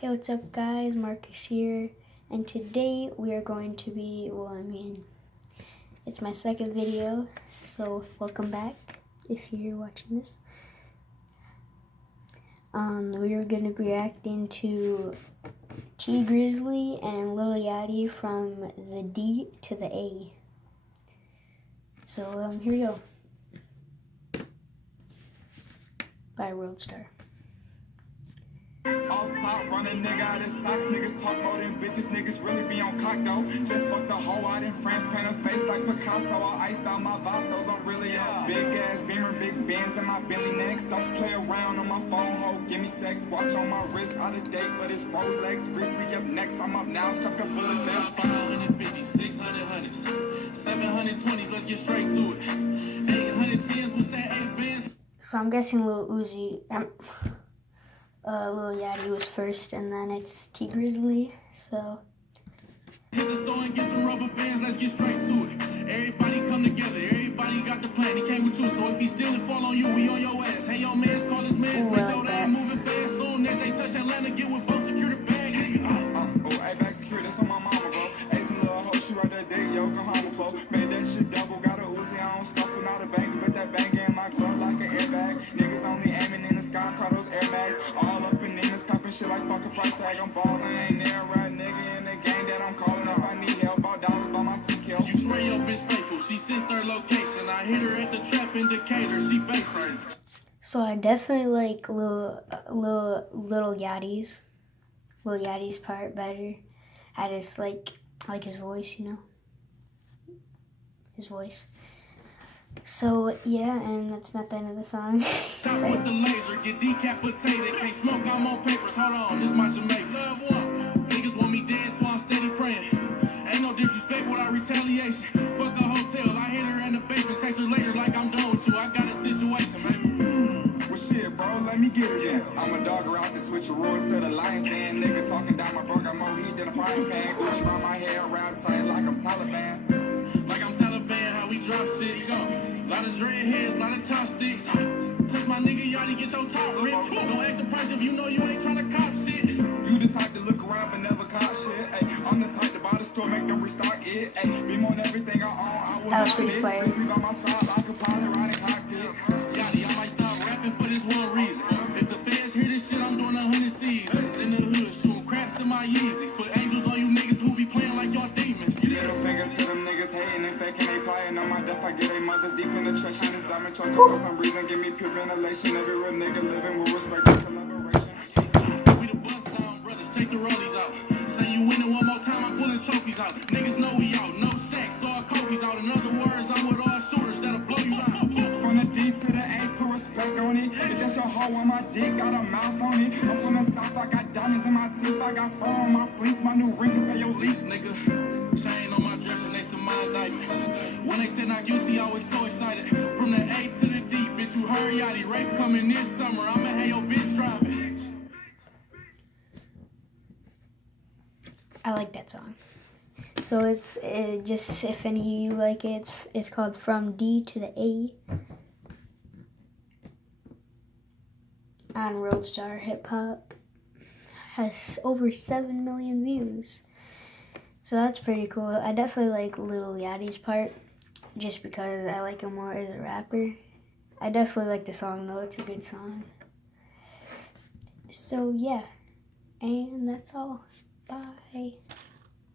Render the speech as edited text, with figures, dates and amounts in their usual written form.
Hey, what's up guys, Marcus here, and today we are going to be, it's my second video, so welcome back if you're watching this. We are going to be reacting to Tee Grizzley and Lil Yachty from the D to the A. So here we go. By Worldstar. Off top, run a nigga out of socks. Niggas talk more than bitches. Niggas really be on cock though. Just fucked the hoe out in France, paint her face like Picasso. I iced out my vatos. I'm really up. Big ass beamer, big bands in my Bentley next. Don't play around on my phone, ho. Give me sex. Watch on my wrist, out of date, but it's Rolex. Grizzly up next. I'm up now. Stuck a bullet left. 550, 600 hundreds, 720s. Let's get straight to it. 810s. What's that? 8 bands. So I'm guessing Lil Yachty was first, and then it's Tee Grizzley, so. Hit the store and get some rubber bands, let's get straight to it. Everybody come together, everybody got the plan, he came with you, so if he still and fall on you, we on your ass. Hey, your mans call his mans, make sure they ain't moving fast. Soon as they touch Atlanta, get with both, secure the bag, nigga. Oh, hey, back secure, that's on my mama, bro. Hey, some little hoe, she right there, dig, Yokohama flow. Made that shit double, got a Uzi, I don't scuffle, not a bang, but that bang in my clothes like an airbag. Niggas only aiming in the sky, call those Air Max. All up in this, copping shit like fucking price tag. I'm ballin', ain't there, right nigga in the gang that I'm calling up. I need help, about dollars by my feet, kill. You swear your bitch faithful, she sent her location. I hit her at the trap indicator, she baseline. So I definitely like Lil Yachty's part better. I just like his voice, you know, his voice. So yeah, and that's not the end of the song. Stop with the laser, get decapitated. Can't smoke, I'm on papers. Hold on, this my Jamaica. Love one. Niggas want me dead, so I'm steady praying. Ain't no disrespect without retaliation. Fuck a hotel, I hit her in the basement. Text her later like I'm done with you. I got a situation, baby. Well shit, bro, let me get her then. I'm a dog around the switch a roar to the lion's den. Nigga talking down my bro, got more heat than a frying pan. Gucci around my hair, around tight like I'm Taliban. Like I'm Taliban, how we drop shit, go. Lot of dreadheads, lot of chopsticks. Touch my nigga Yachty, get your top ripped. Don't ask the price if you know you ain't tryna cop shit. You the type to look around but never cop shit. Ay, I'm the type to buy the store, make them restock it. Ay, beam on everything I own. I will That was pretty fire. By my side, I could probably ride in cockpit. Yachty, I might stop rapping for this one reason. If the fans hear this shit, I'm doing 100 seasons. In the hood, shooting craps in my Yeezys. Put angels on you niggas who be playing like y'all demons. Middle finger to them niggas hating and faking they plying on my death. I get a mother deep penetration. This diamond choker for some reason. Give me pure ventilation. Every real nigga living with respect and collaboration. We the bust down brothers. Take the rollies out. Say you winning one more time. I'm pulling trophies out. Niggas know we out. No sex. All copies out. In other words, I'm with all shooters that'll blow you out. From the D to the A, put respect on it. If that's your hoe on my dick, got a mouse on it. I'm from the south. I got diamonds in my teeth. I got fur on my fleece. My new ring can pay your lease, nigga. Chain on my dresser next to my indictment. When they said not guilty, I was so excited. From the A to the D, bitch, you heard Yachty. Rape coming this summer. I'ma have your bitch driving. I like that song. So it's just, if any of you like it, it's called From D to the A on Worldstar Hip Hop. Has over 7 million views. So that's pretty cool. I definitely like Lil Yachty's part, just because I like him more as a rapper. I definitely like the song though, it's a good song. So yeah, and that's all. Bye.